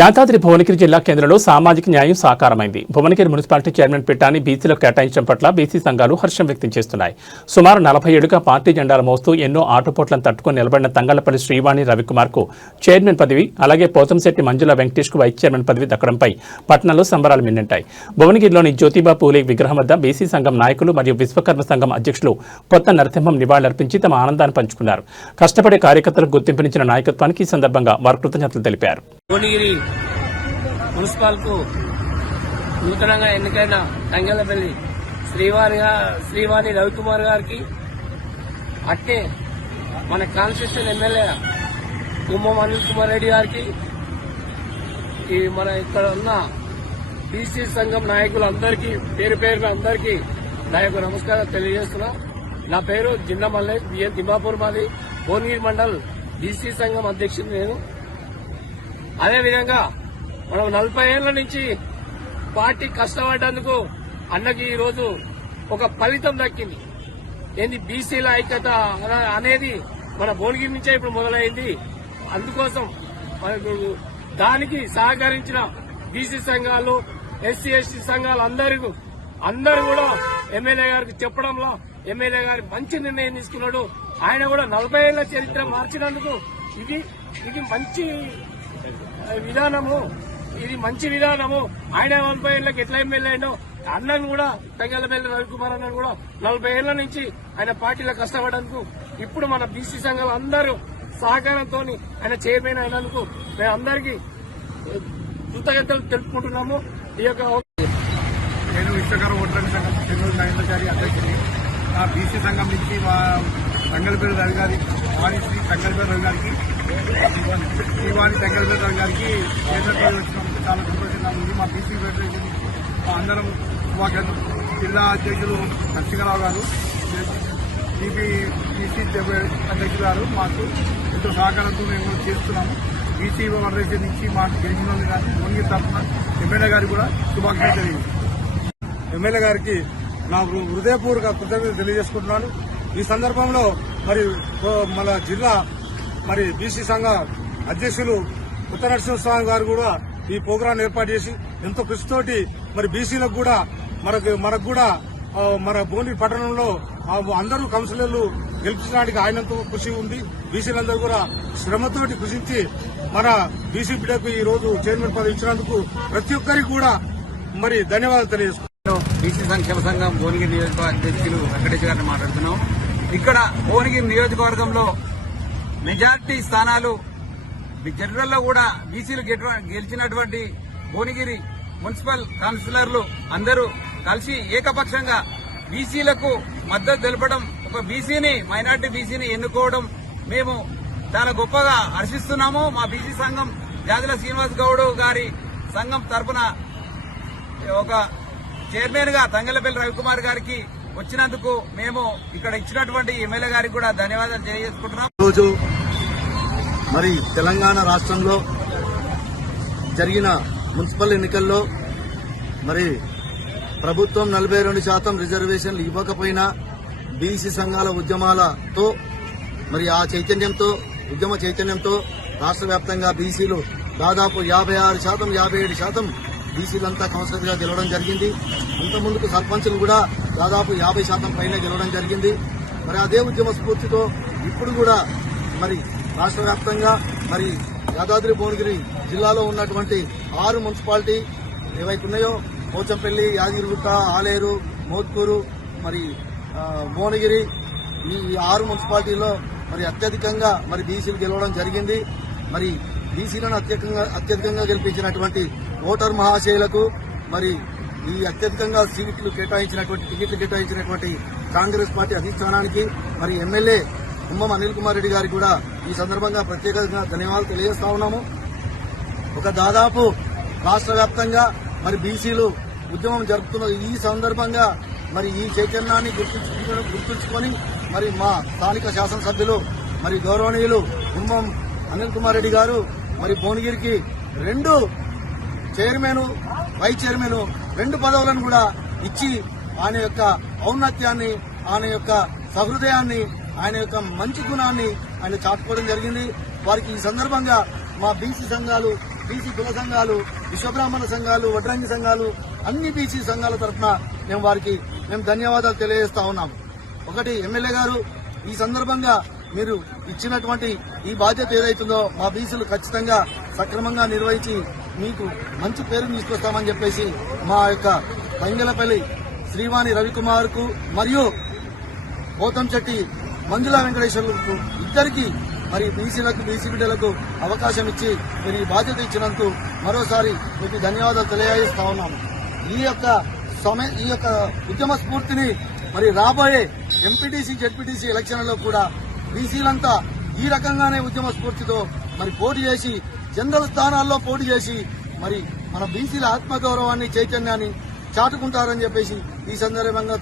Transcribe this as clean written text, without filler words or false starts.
యాదాద్రి భువనగిరి జిల్లా కేంద్రంలో సామాజిక న్యాయం సాకారమైంది. భువనగిరి మున్సిపాలిటీ చైర్మన్ పీఠాన్ని బీసీలకు కేటాయించడం పట్ల బీసీ సంఘాలు హర్షం వ్యక్తం చేస్తున్నాయి. సుమారు 40 ఏళ్లుగా పార్టీ జెండాలు మోస్తూ ఎన్నో ఆటుపోట్లను తట్టుకుని నిలబడిన తంగళ్లపల్లి శ్రీవాణి రవికుమార్కు చైర్మన్ పదవి, అలాగే పోతంశెట్టి మంజుల వెంకటేష్కు వైస్ చైర్మన్ పదవి దక్కడంపై పట్టణంలో సంబరాలు మిన్నంటాయి. భువనగిరిలోని జ్యోతిబా పూలే విగ్రహం వద్ద బీసీ సంఘం నాయకులు మరియు విశ్వకర్మ సంఘం అధ్యక్షులు కొత్త నరసింహం నివాళులర్పించి తమ ఆనందాన్ని పంచుకున్నారు. కష్టపడే కార్యకర్తలకు గుర్తింపునిచ్చిన నాయకత్వానికి ఈ సందర్భంగా వారు కృతజ్ఞతలు తెలిపారు. మున్సిపాల్కు నూతనంగా ఎన్నికైన తంగళ్లపల్లి శ్రీవాణి రవికుమార్ గారికి, అట్టే మన కాన్స్టిట్యూషన్ ఎమ్మెల్యే కుమ్మం అనిల్ కుమార్ రెడ్డి గారికి, ఈ మన ఇక్కడ ఉన్న బీసీ సంఘం నాయకులందరికీ పేరు పేరున అందరికీ నా యొక్క నమస్కారం తెలియజేస్తున్నా. నా పేరు జిన్నా మల్లేష్, బిఎన్ తిమ్మాపూర్, మాది భువనగిరి మండల్ బీసీ సంఘం అధ్యక్షుడు నేను. అదేవిధంగా మనం 40 ఏళ్ల నుంచి పార్టీ కష్టపడ్డందుకు అన్నకి ఈరోజు ఒక ఫలితం దక్కింది. ఏంది బీసీల ఐక్యత అనేది మన భువనగిరి నుంచే ఇప్పుడు మొదలైంది. అందుకోసం మనకు దానికి సహకరించిన బీసీ సంఘాలు, ఎస్సీ ఎస్టీ సంఘాలు అందరూ కూడా ఎమ్మెల్యే గారికి చెప్పడంలో ఎమ్మెల్యే గారికి మంచి నిర్ణయం తీసుకున్నాడు. ఆయన కూడా 40 ఏళ్ల చరిత్ర మార్చినందుకు ఇది మంచి విధానము. ఆయన 40 ఏళ్లకు ఎట్లా ఎమ్మెల్యే అయినో అన్నను కూడా తంగళ్లపల్లి రవికుమార్ అన్నను కూడా 40 ఏళ్ల నుంచి ఆయన పార్టీలో కష్టపడేందుకు ఇప్పుడు మన బీసీ సంఘాలు అందరూ సహకారంతో ఆయన చైర్మన్ అయినందుకు మేము అందరికీ కృతజ్ఞతలు తెలుపుకుంటున్నాము. ఈ యొక్క నేను విశ్వకర్మ ఓట్ల సంఘం చెన్నూరు నరేంద్రచారి అధ్యక్షుడిని. నా బీసీ సంఘం నుంచి మా తంగళ్లపల్లి రవి గారి శ్రీ తంగళ్లపల్లి రవి గారికి, శ్రీవాణి తంగళ్లపల్లి రవి గారికి కేంద్ర వచ్చినందుకు చాలా సంతోషంగా ఉంది. మా బీసీ ఫెడరేషన్ మా అందరం జిల్లా అధ్యక్షులు నరసింహరావు గారు, బీసీ అధ్యక్షులు గారు మాకు ఎంతో సహకారంతో మేము చేస్తున్నాము. బీసీ ఫెడరేషన్ నుంచి మాకు గెలిచిన వాళ్ళు కానీ భువనగిరి తరఫున ఎమ్మెల్యే గారికి కూడా శుభాకాంక్షలు తెలియదు. ఎమ్మెల్యే గారికి నా హృదయపూర్వక కృతజ్ఞతలు తెలియజేసుకుంటున్నాను. ఈ సందర్భంలో మరి మన జిల్లా బీసీ సంఘ అధ్యక్షులు కొత్త నరసింహస్వామి గారు కూడా ఈ ప్రోగ్రాం ఏర్పాటు చేసి ఎంతో కృషితోటి మరి బీసీలకు కూడా మనకు కూడా మన భువనగిరి పట్టణంలో అందరూ కౌన్సిలర్లు గెలిపించడానికి ఆయనంతో కృషి ఉంది. బీసీలందరూ కూడా శ్రమతోటి కృషించి మన బీసీ బిడ్డకు ఈ రోజు చైర్మన్ పదవి ఇచ్చినందుకు ప్రతి ఒక్కరికి కూడా మరి ధన్యవాదాలు తెలియజేస్తున్నాను. బీసీ సంక్షేమ సంఘం భువనగిరి నియోజకవర్గ అధ్యక్షులు వెంకటేష్ గారిని మాట్లాడుతున్నాం. ఇక్కడ భువనగిరి నియోజకవర్గంలో మెజార్టీ స్థానాలు జనరల్లో కూడా బీసీలు గెలిచినటువంటి భువనగిరి మున్సిపల్ కౌన్సిలర్లు అందరూ కలిసి ఏకపక్షంగా బీసీలకు మద్దతు తెలపడం, ఒక మైనార్టీ బీసీని ఎన్నుకోవడం మేము చాలా గొప్పగా హర్షిస్తున్నాము. మా బీసీ సంఘం జాజల శ్రీనివాస్ గౌడ్ గారి సంఘం తరఫున ఒక చైర్మన్ గా తంగళ్లపల్లి రవికుమార్ గారికి వచ్చినందుకు మేము ఇక్కడ ఇచ్చినటువంటి ఎమ్మెల్యే గారికి కూడా ధన్యవాదాలు తెలియజేసుకుంటున్నాం. రోజు మరి తెలంగాణ రాష్ట్రంలో జరిగిన మున్సిపల్ ఎన్నికల్లో మరి ప్రభుత్వం 42% రిజర్వేషన్లు ఇవ్వకపోయినా బీసీ సంఘాల ఉద్యమాలతో మరి ఆ ఉద్యమ చైతన్యంతో రాష్ట్ర వ్యాప్తంగా బీసీలు దాదాపు 56%, 57% బీసీలంతా కౌన్సిలర్గా గెలవడం జరిగింది. అంతకుముందుకు సర్పంచులు కూడా దాదాపు 50% పైన గెలవడం జరిగింది. మరి అదే ఉద్యమ స్ఫూర్తితో ఇప్పుడు కూడా మరి రాష్ట్ర వ్యాప్తంగా మరి యాదాద్రి భువనగిరి జిల్లాలో ఉన్నటువంటి 6 మున్సిపాలిటీ ఏవైతే ఉన్నాయో పోచంపల్లి, యాదగిరిగుట్ట, ఆలేరు, మోత్కూరు, మరి భువనగిరి, ఈ 6 మున్సిపాలిటీల్లో మరి అత్యధికంగా మరి బీసీలు గెలవడం జరిగింది. మరి బీసీలను అత్యధికంగా గెలిపించినటువంటి ఓటర్ మహాశయులకు మరి ఈ అత్యధికంగా టికెట్లు కేటాయించినటువంటి కాంగ్రెస్ పార్టీ అధిష్టానానికి మరి ఎమ్మెల్యే కుమ్మం అనిల్ కుమార్ రెడ్డి గారికి కూడా ఈ సందర్భంగా ప్రత్యేకంగా ధన్యవాదాలు తెలియజేస్తా ఉన్నాము. ఒక దాదాపు రాష్ట్ర వ్యాప్తంగా మరి బీసీలు ఉద్యమం జరుపుతున్న ఈ సందర్భంగా మరి ఈ చైతన్యాన్ని గుర్తుంచుకొని మరి మా స్థానిక శాసనసభ్యులు మరి గౌరవనీయులు కుమ్మం అనిల్ కుమార్ రెడ్డి గారు మరి భువనగిరికి 2 చైర్మన్, వైస్ చైర్మన్ 2 పదవులను కూడా ఇచ్చి ఆయన యొక్క ఔన్నత్యాన్ని, ఆయన యొక్క సహృదయాన్ని, ఆయన యొక్క మంచి గుణాన్ని ఆయన చాటుకోవడం జరిగింది. వారికి ఈ సందర్భంగా మా బీసీ సంఘాలు బీసీ కుల సంఘాలు, విశ్వబ్రాహ్మణ సంఘాలు, వడ్రంగి సంఘాలు, అన్ని బీసీ సంఘాల తరఫున మేము ధన్యవాదాలు తెలియజేస్తా ఉన్నాము. ఒకటి ఎమ్మెల్యే గారు, ఈ సందర్భంగా మీరు ఇచ్చినటువంటి ఈ బాధ్యత ఏదైతుందో మా బీసీలు ఖచ్చితంగా సక్రమంగా నిర్వహించి మీకు మంచి పేరు తీసుకొస్తామని చెప్పేసి మా యొక్క తంగెలపల్లి శ్రీవాణి రవికుమార్ కు మరియు పోతంశెట్టి మంజులా వెంకటేశ్వర్లకు ఇద్దరికి మరి బీసీలకు, బీసీ బిడ్డలకు అవకాశం ఇచ్చి మీరు ఈ బాధ్యత ఇచ్చినందుకు మరోసారి మీకు ధన్యవాదాలు తెలియజేస్తా ఉన్నాము. ఈ యొక్క ఉద్యమ స్ఫూర్తిని మరి రాబోయే ఎంపీటీసీ, జెడ్పీటీసీ ఎలక్షన్లలో కూడా బీసీలంతా ఈ రకంగానే ఉద్యమ స్ఫూర్తితో మరి పోటీ చేసి, జనరల్ స్థానాల్లో పోటీ చేసి మరి మన బీసీల ఆత్మగౌరవాన్ని, చైతన్యాన్ని చాటుకుంటారని చెప్పేసి ఈ సందర్భంగా